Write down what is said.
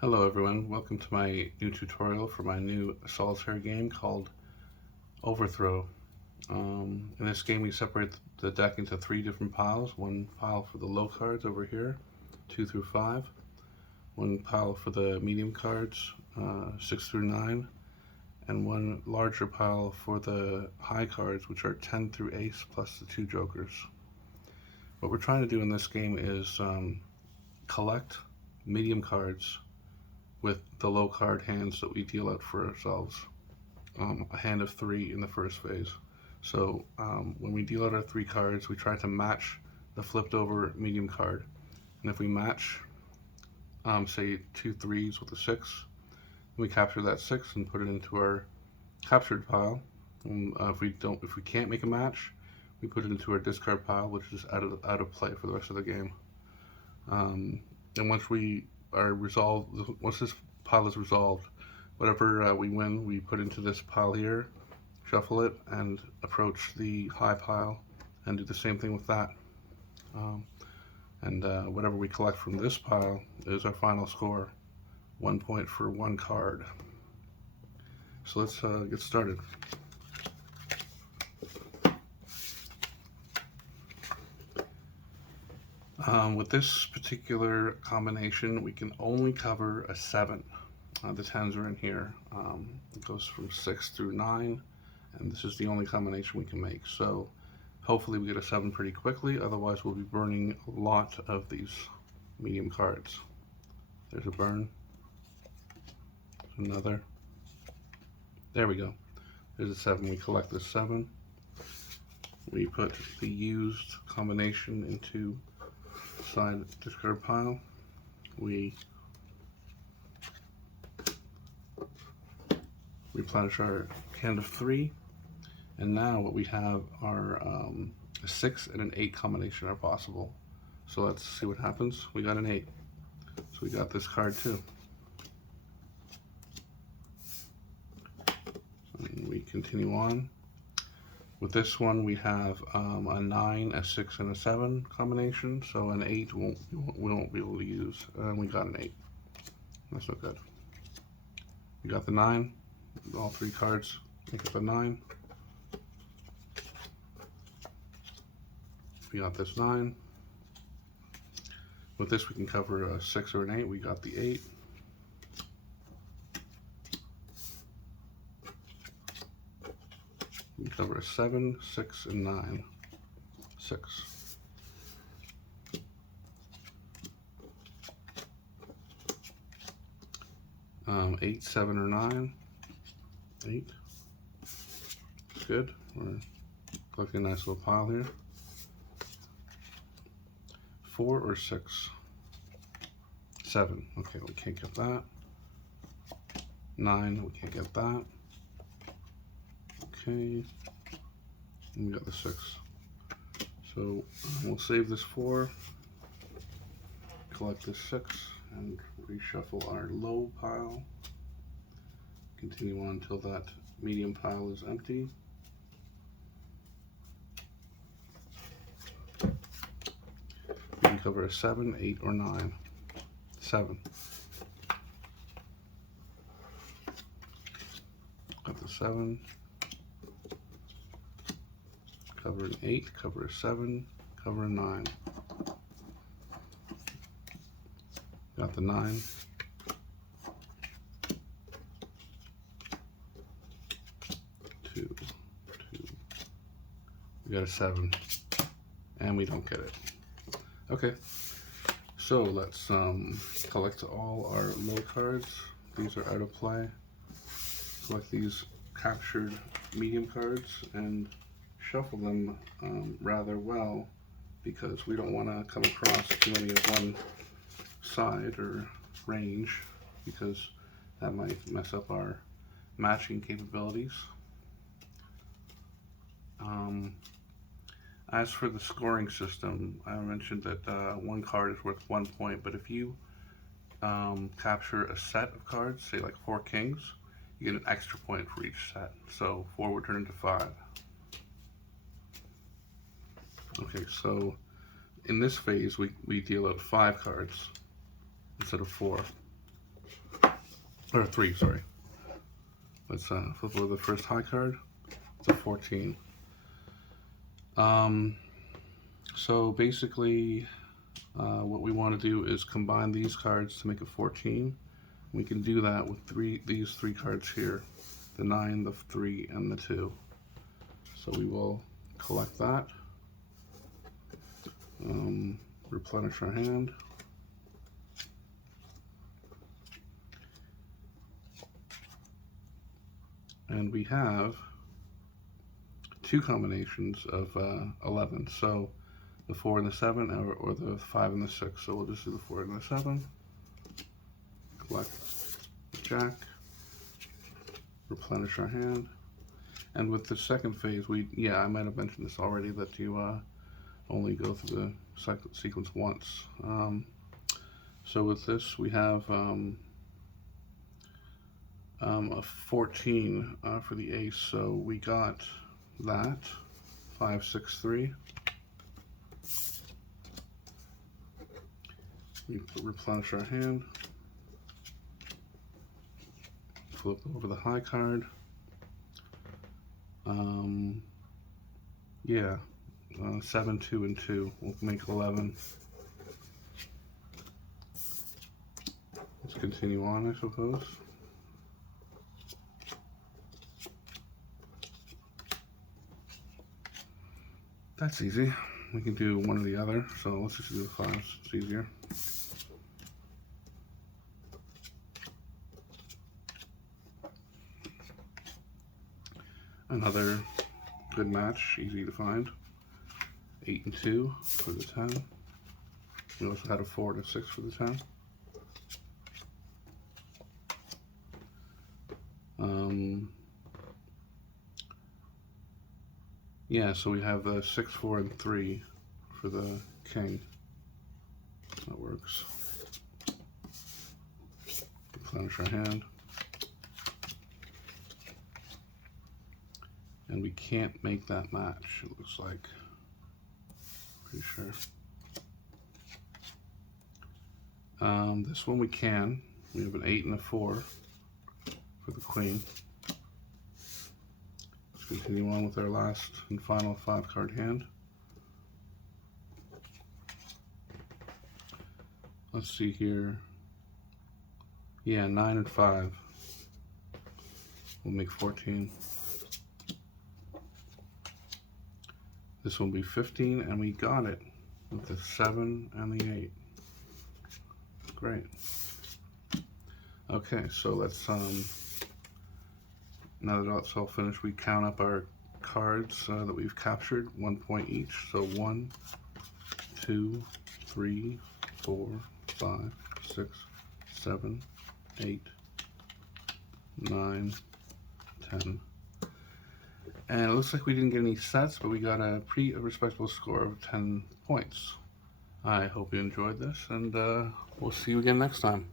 Hello everyone, welcome to my new tutorial for my new solitaire game called Overthrow. In this game we separate the deck into three different piles. One pile for the low cards over here, 2 through 5. One pile for the medium cards, 6 through 9. And one larger pile for the high cards, which are 10 through ace plus the 2 jokers. What we're trying to do in this game is collect medium cards with the low card hands that we deal out for ourselves. A hand of 3 in the first phase. So when we deal out our 3 cards, we try to match the flipped over medium card. And if we match, say 2 3s with a 6, we capture that 6 and put it into our captured pile. And, if we can't make a match, we put it into our discard pile, which is out of play for the rest of the game. And once this pile is resolved, whatever we win, we put into this pile here, shuffle it, and approach the high pile, and do the same thing with that. Whatever we collect from this pile is our final score. 1 point for 1 card. So let's get started. With this particular combination, we can only cover a 7. The 10s are in here. It goes from 6 through 9, and this is the only combination we can make. So hopefully we get a 7 pretty quickly, otherwise we'll be burning a lot of these medium cards. There's a burn. There's another. There we go. There's a 7. We collect this 7. We put the used combination into side discard pile. We replenish our hand of 3, and now what we have are a 6 and an 8 combination are possible. So let's see what happens. We got an 8, so we got this card too. And we continue on. With this one, we have a 9, a 6, and a 7 combination, so an 8 we won't be able to use, and we got an 8. That's not good. We got the 9, all 3 cards make up a 9. We got this 9. With this, we can cover a 6 or an 8. We got the 8. We can cover a 7, 6, and 9. 6. 8, 7, or 9. 8. Good. We're collecting a nice little pile here. 4 or 6. 7. Okay, we can't get that. 9. We can't get that. Okay. And we got the 6. So we'll save this 4. Collect this 6 and reshuffle our low pile. Continue on until that medium pile is empty. We can cover a 7, 8, or 9. 7. Got the 7. Cover an 8, cover a 7, cover a 9. Got the 9. 2, 2. We got a 7, and we don't get it. Okay, so let's collect all our low cards. These are out of play. Collect these captured medium cards and shuffle them rather well, because we don't want to come across too many of one side or range, because that might mess up our matching capabilities. As for the scoring system, I mentioned that 1 card is worth 1 point, but if you capture a set of cards, say like 4 kings, you get an extra point for each set. So 4 would turn into 5. Okay, so in this phase, we deal out 5 cards instead of 4. or 3, sorry. Let's flip over the first high card. It's a 14. So basically, what we want to do is combine these cards to make a 14. We can do that with these three cards here, the 9, the 3, and the 2. So we will collect that, replenish our hand, and we have 2 combinations of 11. So the 4 and the 7, or the 5 and the 6. So we'll just do the 4 and the 7. Collect the Jack, replenish our hand, and with the second phase, I might have mentioned this already, that you only go through the sequence once. So with this, we have a 14 for the ace. So we got that 5, 6, 3. We replenish our hand. Flip over the high card. 7, 2, and 2 will make 11. Let's continue on, I suppose. That's easy. We can do one or the other, so let's just do the 5s. It's easier. Another good match, easy to find. 8 and 2 for the 10. We also had a 4 and a 6 for the 10. So we have the 6, 4, and 3 for the king. That works. Replenish our hand. And we can't make that match, it looks like. Pretty sure. This one we can. We have an 8 and a 4 for the queen. Let's continue on with our last and final 5-card hand. Let's see here. 9 and 5. We'll make 14. This will be 15, and we got it with the 7 and the 8. Great. Okay, so let's, now that it's all finished, we count up our cards that we've captured, 1 point each. So 1, 2, 3, 4, 5, 6, 7, 8, 9, 10. And it looks like we didn't get any sets, but we got a pretty respectable score of 10 points. I hope you enjoyed this, and we'll see you again next time.